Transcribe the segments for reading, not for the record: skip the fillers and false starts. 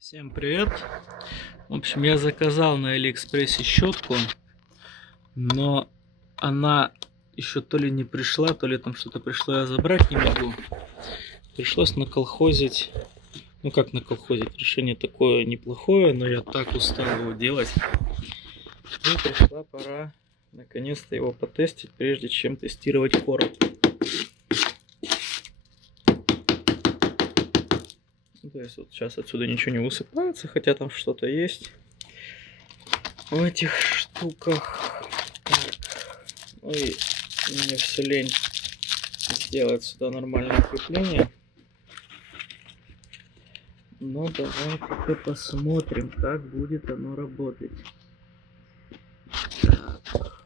Всем привет! В общем, я заказал на Алиэкспрессе щетку, но она еще то ли не пришла, то ли там что-то пришло, я забрать не могу. Пришлось наколхозить. Ну как наколхозить? Решение такое неплохое, но я так устал его делать. И пришла пора наконец-то его потестить, прежде чем тестировать короб. То есть вот сейчас отсюда ничего не высыпается, хотя там что-то есть в этих штуках. Так. Ой, мне все лень сделать сюда нормальное крепление. Но давайте-ка посмотрим, как будет оно работать. Так.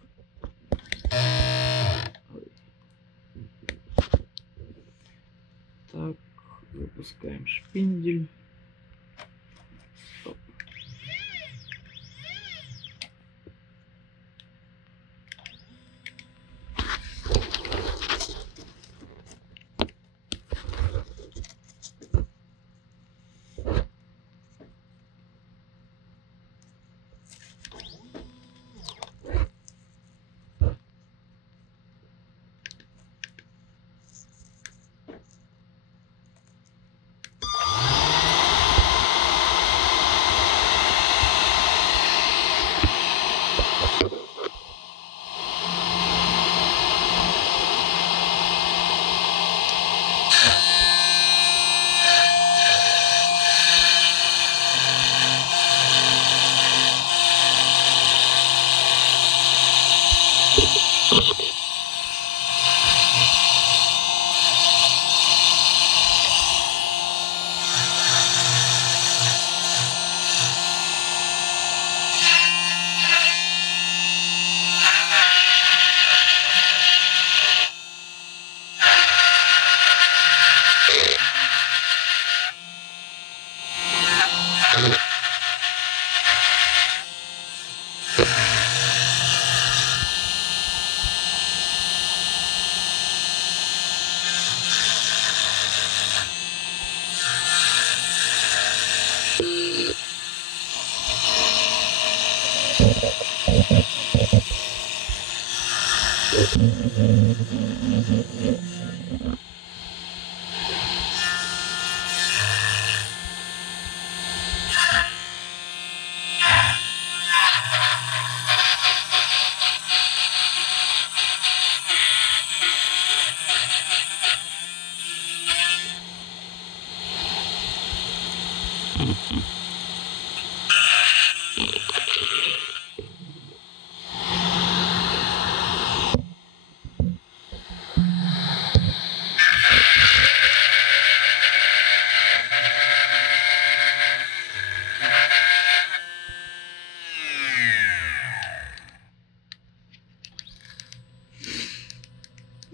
Так, запускаем шпиндель. Стоп.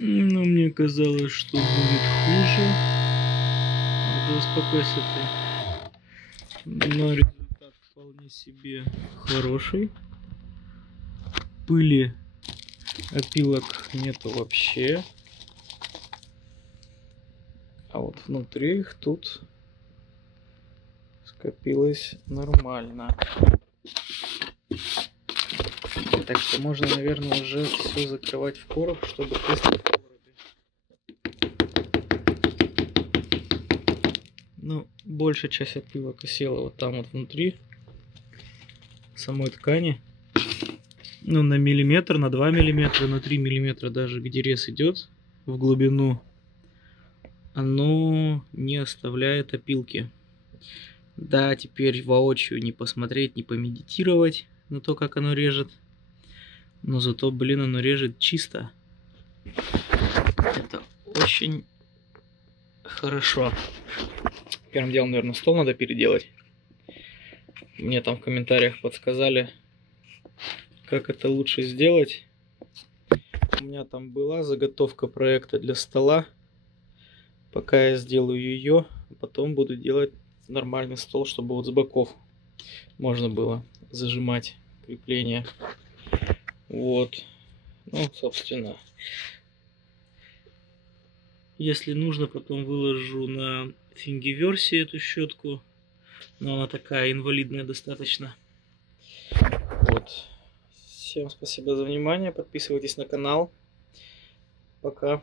Но мне казалось, что будет хуже. Да успокойся ты. Но результат вполне себе хороший. Пыли, опилок нету вообще. А вот внутри их тут скопилось нормально. Так что можно, наверное, уже все закрывать в короб, чтобы тестить в коробе. Ну, большая часть опилок осела вот там вот внутри самой ткани. Ну, на миллиметр, на 2 миллиметра, на 3 миллиметра даже, где рез идет в глубину, оно не оставляет опилки. Да, теперь воочию не посмотреть, не помедитировать на то, как оно режет. Но зато, блин, оно режет чисто. Это очень хорошо. Первым делом, наверное, стол надо переделать. Мне там в комментариях подсказали, как это лучше сделать. У меня там была заготовка проекта для стола. Пока я сделаю ее, потом буду делать нормальный стол, чтобы вот с боков можно было зажимать крепление. Вот. Ну, собственно. Если нужно, потом выложу на Thingiverse эту щетку. Но она такая инвалидная достаточно. Вот. Всем спасибо за внимание. Подписывайтесь на канал. Пока.